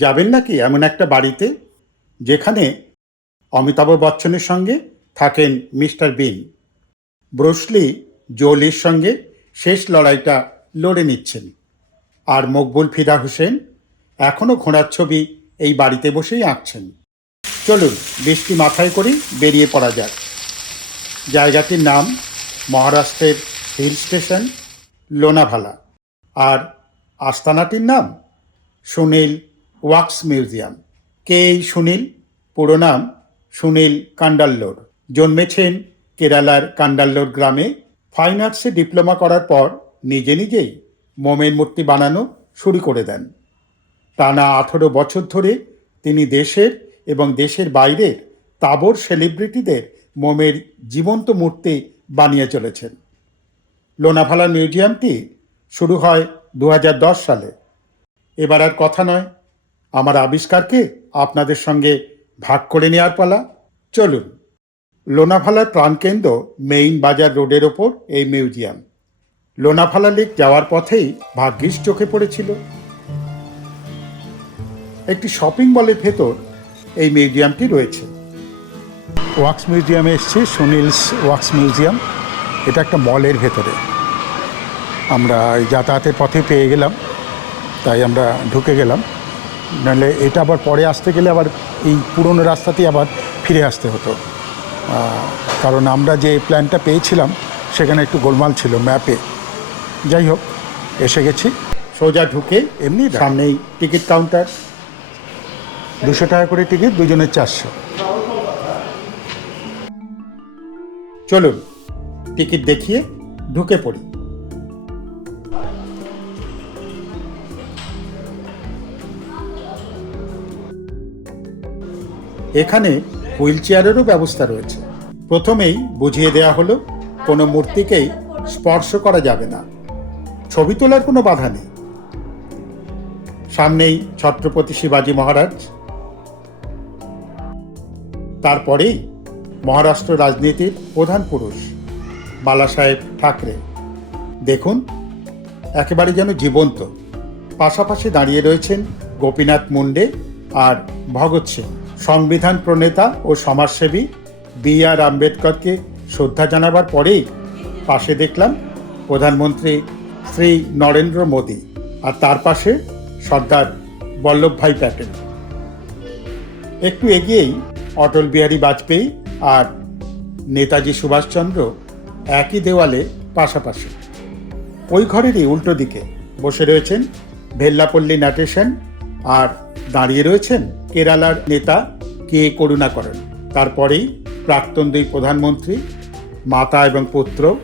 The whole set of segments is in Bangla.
যাবেন নাকি এমন একটা বাড়িতে যেখানে অমিতাভ বচ্চনের সঙ্গে থাকেন মিস্টার বিন? ব্রুসলি জোলির সঙ্গে শেষ লড়াইটা লড়ে নিচ্ছেন। আর মকবুল ফিদা হোসেন এখনও ঘোড়ার ছবি এই বাড়িতে বসেই আঁকছেন। চলুন, বৃষ্টি মাথায় করে বেরিয়ে পড়া যাক। জায়গাটির নাম মহারাষ্ট্রের হিল স্টেশন, লোনাভালা। আর আস্তানাটির নাম সুনীল ওয়াক্স মিউজিয়াম। কে এই সুনীল? পুরো নাম সুনীল কান্ডাল্লোর। জন্মেছেন কেরালার কান্ডাল্লোর গ্রামে। ফাইন আর্টসে ডিপ্লোমা করার পর নিজে নিজেই মোমের মূর্তি বানানো শুরু করে দেন। টানা আঠেরো বছর ধরে তিনি দেশের এবং দেশের বাইরের তাবর সেলিব্রিটিদের মোমের জীবন্ত মূর্তি বানিয়ে চলেছেন। লোনাভালা মিউজিয়ামটি শুরু হয় দু হাজার দশ সালে। এবার আর কথা নয় আমার আবিষ্কারকে আপনাদের সঙ্গে ভাগ করে নেওয়ার পালা। চলুন, লোনাভালার প্রাণকেন্দ্র মেইন বাজার রোডের ওপর এই মিউজিয়াম। লোনাভালা লেক যাওয়ার পথেই ভাগ্যিস চোখে পড়েছিল। একটি শপিং মলের ভেতর এই মিউজিয়ামটি রয়েছে। ওয়াক্স মিউজিয়ামে এসছি, সুনীলস ওয়াক্স মিউজিয়াম। এটা একটা মলের ভেতরে। আমরা যাতায়াতের পথে পেয়ে গেলাম, তাই আমরা ঢুকে গেলাম। নাহলে এটা আবার পরে আসতে গেলে আবার এই পুরনো রাস্তাতেই আবার ফিরে আসতে হতো। কারণ আমরা যে প্ল্যানটা পেয়েছিলাম সেখানে একটু গোলমাল ছিল ম্যাপে যাই হোক এসে গেছি। সোজা ঢুকে এমনি সামনেই টিকিট কাউন্টার দুশো টাকা করে টিকিট দুজনের চারশো। চলুন টিকিট দেখিয়ে ঢুকে পড়ি। এখানে হুইল চেয়ারেরও ব্যবস্থা রয়েছে। প্রথমেই বুঝিয়ে দেওয়া হলো, কোনো মূর্তিকেই স্পর্শ করা যাবে না। ছবি তোলার কোনো বাধা নেই। সামনেই ছত্রপতি শিবাজী মহারাজ। তারপরেই মহারাষ্ট্র রাজনীতির প্রধান পুরুষ বালাসাহেব ঠাকরে। দেখুন, একেবারে যেন জীবন্ত। পাশাপাশি দাঁড়িয়ে রয়েছেন গোপীনাথ মুন্ডে আর ভগৎ সিং। সংবিধান প্রণেতা ও সমাজসেবী বি আর আম্বেদকরকে শ্রদ্ধা জানাবার পরেই পাশে দেখলাম প্রধানমন্ত্রী শ্রী নরেন্দ্র মোদী আর তার পাশে সর্দার বল্লভভাই প্যাটেল। একটু এগিয়েই অটল বিহারী বাজপেয়ী আর নেতাজি সুভাষচন্দ্র একই দেওয়ালে পাশাপাশি। ওই ঘরেরই উল্টো দিকে বসে রয়েছেন ভেল্লাপল্লী নাটেশন আর দাঁড়িয়ে রয়েছেন কেরালার নেতা কে করুণাকরণ। তারপরেই প্রাক্তন দুই প্রধানমন্ত্রী, মাতা এবং পুত্র,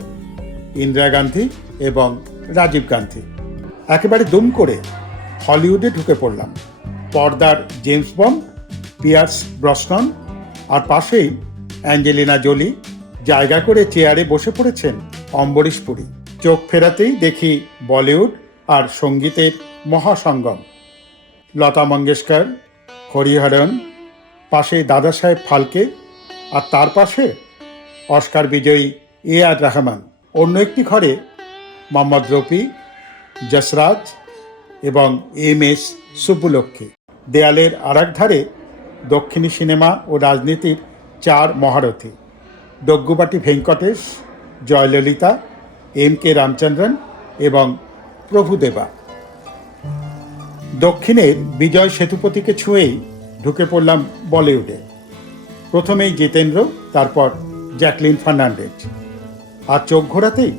ইন্দিরা গান্ধী এবং রাজীব গান্ধী। একেবারে দুম করে হলিউডে ঢুকে পড়লাম। পর্দার জেমস বন্ড, পিয়ার্স ব্রসনন আর পাশেই অ্যাঞ্জেলিনা জোলি জায়গা করে চেয়ারে বসে পড়েছেন অম্বরীশ পুরী। চোখ ফেরাতেই দেখি বলিউড আর সঙ্গীতের মহাসঙ্গম। লতা মঙ্গেশকর হরিহরন পাশে দাদা সাহেব ফালকে, আর তার পাশে অস্কার বিজয়ী এ আর রহমান। অন্য একটি ঘরে মোহাম্মদ রফি যশরাজ এবং এম এস সুব্বুলক্ষ্মী দেয়ালের আরেক ধারে দক্ষিণী সিনেমা ও রাজনীতির চার মহারথী। ডগ্গুবাটি ভেঙ্কটেশ, জয়ললিতা, এম কে রামচন্দ্রন এবং প্রভুদেবা। দক্ষিণের বিজয় সেতুপতিকে ছুঁয়েই ঢুকে পড়লাম বলিউডে। প্রথমেই জিতেন্দ্র, তারপর জ্যাকলিন ফার্নান্ডেজ আর চোখ ঘোরাতেই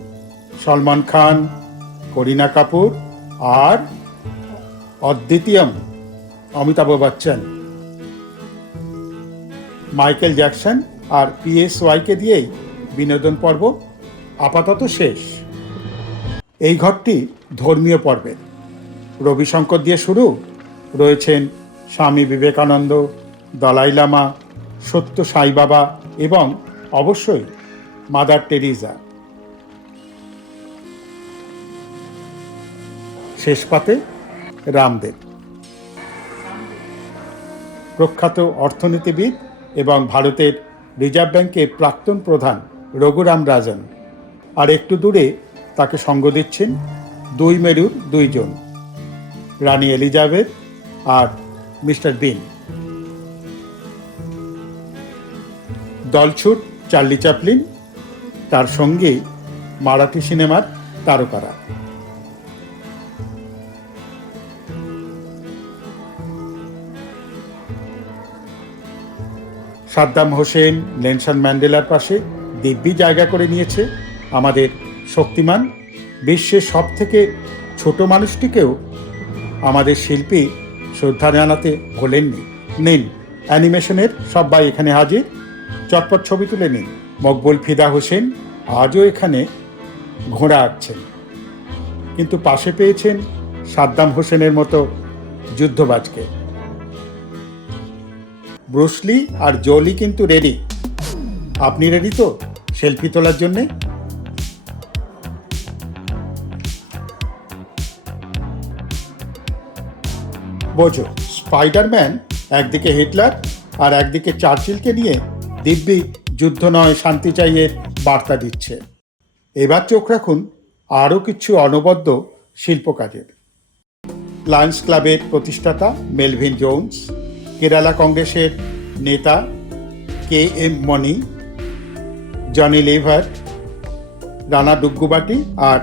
সলমান খান, করিনা কাপুর আর অদ্বিতীয়ম অমিতাভ বচ্চন। মাইকেল জ্যাকসন আর পিএসওয়াইকে দিয়েই বিনোদন পর্ব আপাতত শেষ। এই ঘরটি ধর্মীয় পর্বের। রবিশঙ্কর দিয়ে শুরু। রয়েছেন স্বামী বিবেকানন্দ, দলাই লামা, সত্য সাই বাবা এবং অবশ্যই মাদার টেরিজা। শেষ পাতে রামদেব। প্রখ্যাত অর্থনীতিবিদ এবং ভারতের রিজার্ভ ব্যাংকের প্রাক্তন প্রধান রঘুরাম রাজন। আর একটু দূরে তাকে সঙ্গ দিচ্ছেন দুই মেরুর দুইজন। রানী এলিজাবেথ আর মিস্টার বিন। দলছুট চার্লি চ্যাপলিন, তার সঙ্গে মারাঠি সিনেমার তারকারা। সাদ্দাম হোসেন, নেলসন ম্যান্ডেলার পাশে দিব্যি জায়গা করে নিয়েছে আমাদের শক্তিমান বিশ্বের সব থেকে ছোট মানুষটিকেও আমাদের শিল্পী শ্রদ্ধা জানাতে ভোলেননি নিন, অ্যানিমেশনের সবাই এখানে হাজির। চটপট ছবি তুলে নিন। মকবুল ফিদা হোসেন আজও এখানে ঘোড়া আঁকছেন। কিন্তু পাশে পেয়েছেন সাদ্দাম হোসেনের মতো যুদ্ধবাজকে। ব্রুসলি আর জলি কিন্তু রেডি আপনি রেডি তো? সেলফি তোলার জন্যে? বোঝো, স্পাইডারম্যান, একদিকে হিটলার আর একদিকে চার্চিলকে নিয়ে দিব্যি যুদ্ধ নয়, শান্তি চাইয়ের বার্তা দিচ্ছে। এবার চোখ রাখুন, আরও কিছু অনবদ্য শিল্পকাজের। লায়ন্স ক্লাবের প্রতিষ্ঠাতা মেলভিন জোন্স, কেরালা কংগ্রেসের নেতা কে এম মণি, জনি লিভার, রানা ডুগ্গুবাটি আর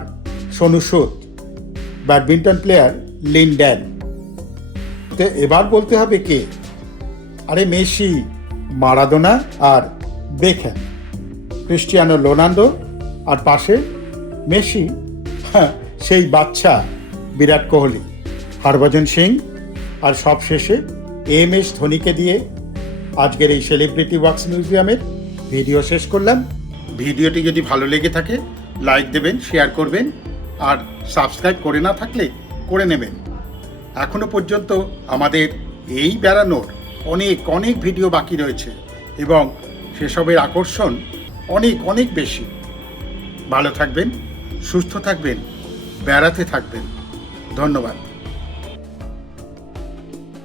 Sonu Sood. Badminton player Lin Dan. তো এবার বলতে হবে কে? আরে মেসি মারাদোনা আর বেখ্যান ক্রিস্টিয়ানো রোনাল্ডো আর পাশে মেসি। হ্যাঁ, সেই বাচ্চা বিরাট কোহলি হরভজন সিং। আর সবশেষে এম এস ধোনিকে দিয়ে আজকের এই সেলিব্রিটি ওয়ার্কস মিউজিয়ামের ভিডিও শেষ করলাম। ভিডিওটি যদি ভালো লেগে থাকে লাইক দেবেন শেয়ার করবেন। আর সাবস্ক্রাইব করে না থাকলে করে নেবেন। এখনও পর্যন্ত আমাদের এই বেড়ানোর অনেক অনেক ভিডিও বাকি রয়েছে এবং সেসবের আকর্ষণ অনেক অনেক বেশি। ভালো থাকবেন, সুস্থ থাকবেন, বেড়াতে থাকবেন। ধন্যবাদ।